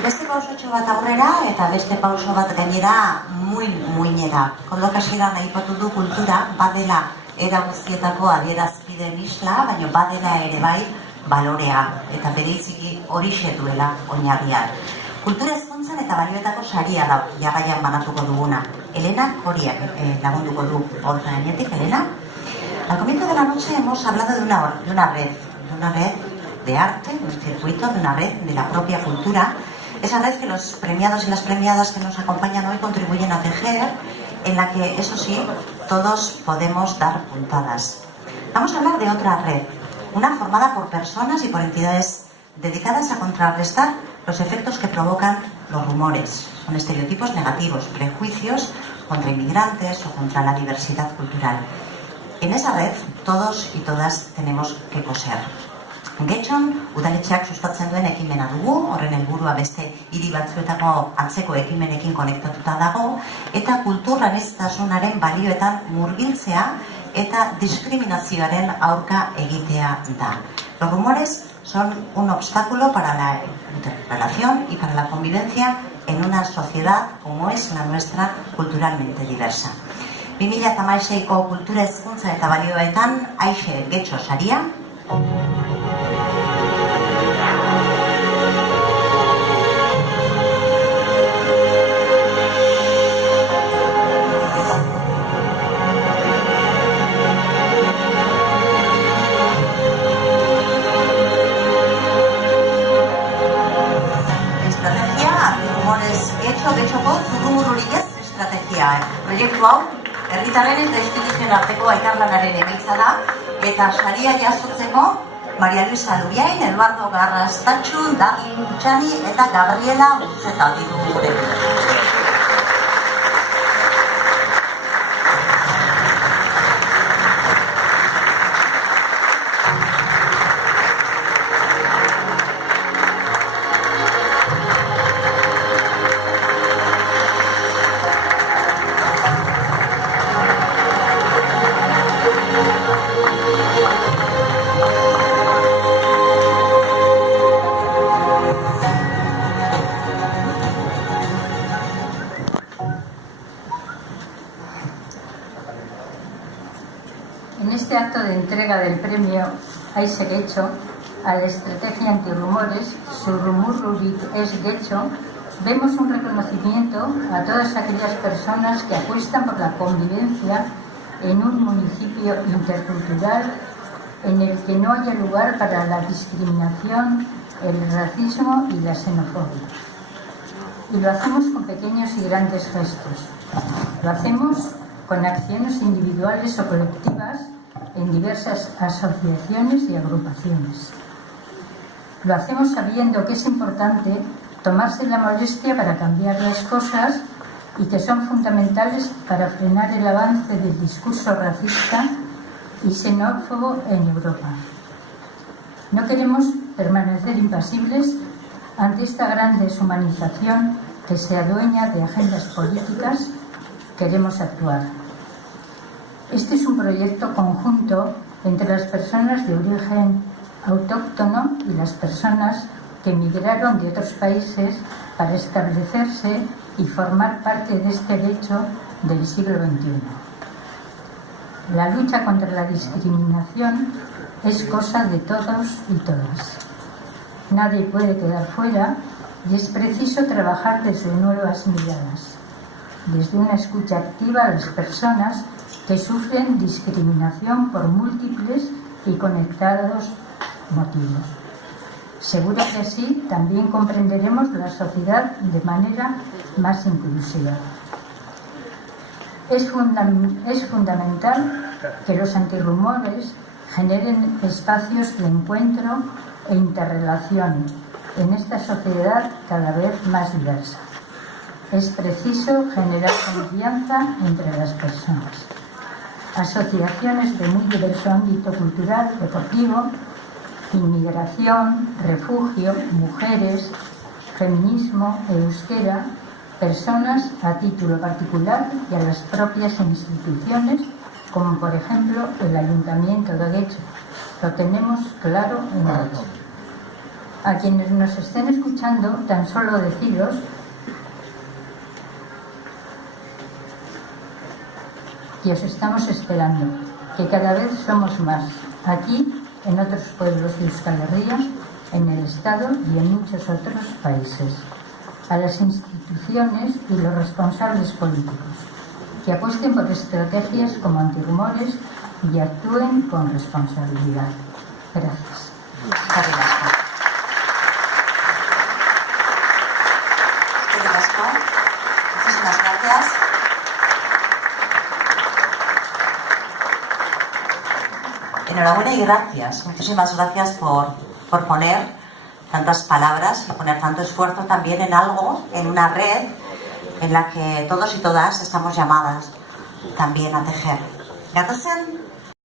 Beste pausotxo bat aurrera eta beste pauso bat gainera muinera. Koldo Kasieran aipatu du kultura badela era guztietako adierazpideen isla, baina badela ere bai balorea eta bereziki horixe duela oinarrian. Kultura hezkuntzan eta balioetako saria da jarraian banatuko duguna. Elena Coriak lagunduko du horren gainetik. Elena, al comienzo de la noche hemos hablado de una red de arte, un circuito, de una red de la propia cultura. Esa red que los premiados y las premiadas que nos acompañan hoy contribuyen a tejer, en la que, eso sí, todos podemos dar puntadas. Vamos a hablar de otra red, una formada por personas y por entidades dedicadas a contrarrestar los efectos que provocan los rumores. Son estereotipos negativos, prejuicios contra inmigrantes o contra la diversidad cultural. En esa red, todos y todas tenemos que coser. Getxon, udaletxeak sustatzen duen ekimena dugu, horren helburua beste hiri batzuetako antzeko ekimenekin konektatuta dago, eta kultur aniztasunaren balioetan murgiltzea eta diskriminazioaren aurka egitea da. Los rumores son un obstáculo para la interrelación y para la convivencia en una sociedad como es la nuestra, culturalmente diversa. 2016ko kultura hezkuntza eta balioetan Aixe Getxo saria. Getxoko zurrumurrurik ez estrategia. Proiektu hau, herritarren eta instituzioen arteko elkarlanaren emaitza da, eta saria jasotzeko Maria Luisa Lubiain, Eduardo Garrastatxu, Darlin Utxani eta Gabriela Utzeta ditugu gurekin. En este acto de entrega del premio Aixe Getxo a la estrategia antirrumores, Zurrumurrurik ez Getxo, vemos un reconocimiento a todas aquellas personas que apuestan por la convivencia en un municipio intercultural en el que no haya lugar para la discriminación, el racismo y la xenofobia. Y lo hacemos con pequeños y grandes gestos. Lo hacemos con acciones individuales o colectivas en diversas asociaciones y agrupaciones. Lo hacemos sabiendo que es importante tomarse la molestia para cambiar las cosas y que son fundamentales para frenar el avance del discurso racista y xenófobo en Europa. No queremos permanecer impasibles ante esta gran deshumanización que se adueña de agendas políticas. Queremos actuar. Este es un proyecto conjunto entre las personas de origen autóctono y las personas que emigraron de otros países para establecerse y formar parte de este derecho del siglo XXI. La lucha contra la discriminación es cosa de todos y todas. Nadie puede quedar fuera y es preciso trabajar desde nuevas miradas, desde una escucha activa a las personas que sufren discriminación por múltiples y conectados motivos. Seguro que así también comprenderemos la sociedad de manera más inclusiva. Es fundamental que los antirrumores generen espacios de encuentro e interrelación en esta sociedad cada vez más diversa. Es preciso generar confianza entre las personas. Asociaciones de muy diverso ámbito cultural, deportivo, inmigración, refugio, mujeres, feminismo, euskera, personas a título particular y a las propias instituciones, como por ejemplo el Ayuntamiento de Getxo. Lo tenemos claro en Getxo. A quienes nos estén escuchando, tan solo deciros que os estamos esperando, que cada vez somos más, aquí, en otros pueblos de Euskal Herria, en el Estado y en muchos otros países. A las instituciones y los responsables políticos, que apuesten por estrategias como antirrumores y actúen con responsabilidad. Gracias. Muchísimas gracias. Enhorabuena y gracias. Muchísimas gracias por poner tantas palabras y poner tanto esfuerzo también en algo, en una red en la que todos y todas estamos llamadas también a tejer. Gatozen